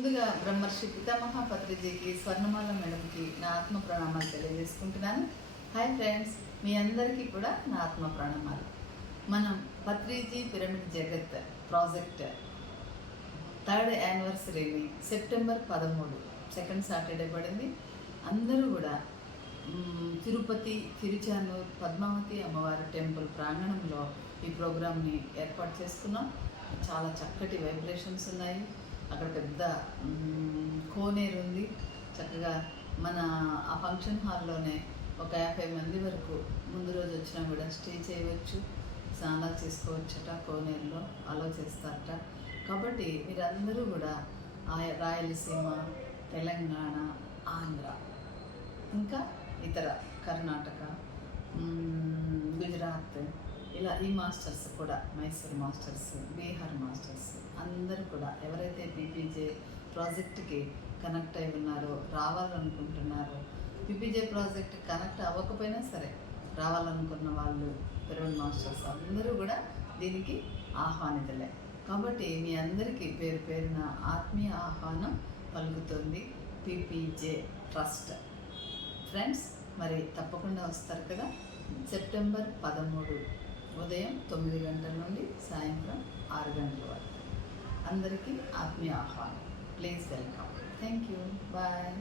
ముందుగా బ్రహ్మర్షి పితామహ పత్రిజీకి స్వర్ణమాల మేడంకి నా ఆత్మ ప్రణామాలు తెలియజేసుకుంటున్నాను. హాయ్ ఫ్రెండ్స్, మీ అందరికీ కూడా నా ఆత్మ ప్రణామాలు. మనం Patriji pyramid Jagat project 3rd యానివర్సరీని సెప్టెంబర్ 13 సెకండ్ సాటర్డే పడింది. అందరూ కూడా తిరుపతి, తిరుచానూర్, పద్మావతి అమ్మవారి టెంపుల్ ప్రాంగణంలో ఈ ప్రోగ్రామ్ని ఏర్పాటు చేసుకున్నాం. చాలా చక్కటి వైబ్రేషన్స్ ఉన్నాయి. అక్కడ పెద్ద కోనేరు ఉంది. చక్కగా మన ఆ ఫంక్షన్ హాల్లోనే ఒక 50 మంది వరకు ముందు రోజు వచ్చినా కూడా స్టే చేయవచ్చు, స్నానాలు చేసుకోవచ్చట. కోనేరులో అలో చేస్తారట. కాబట్టి మీరందరూ కూడా రాయలసీమ, తెలంగాణ, ఆంధ్ర, ఇంకా ఇతర కర్ణాటక, గుజరాత్, ఇలా ఈ మాస్టర్స్ కూడా, మైసూర్ మాస్టర్స్, బీహార్ మాస్టర్స్ అందరూ కూడా ఎవరైతే పీపీజే ప్రాజెక్ట్కి కనెక్ట్ అయి ఉన్నారో, రావాలనుకుంటున్నారో, పీపీజే ప్రాజెక్ట్ కనెక్ట్ అవ్వకపోయినా సరే రావాలనుకున్న వాళ్ళు, పిరమిడ్ మాస్టర్స్ అందరూ కూడా దీనికి ఆహ్వానితులే. కాబట్టి మీ అందరికీ పేరు పేరున ఆత్మీయ ఆహ్వానం పలుకుతుంది పీపీజే ట్రస్ట్. ఫ్రెండ్స్, మరి తప్పకుండా వస్తారు కదా. సెప్టెంబర్ 13 ఉదయం 9 గంటల నుండి సాయంత్రం 6 గంటల వరకు అందరికీ ఆత్మీయ ఆహ్వానం. Please welcome. Thank you. Bye.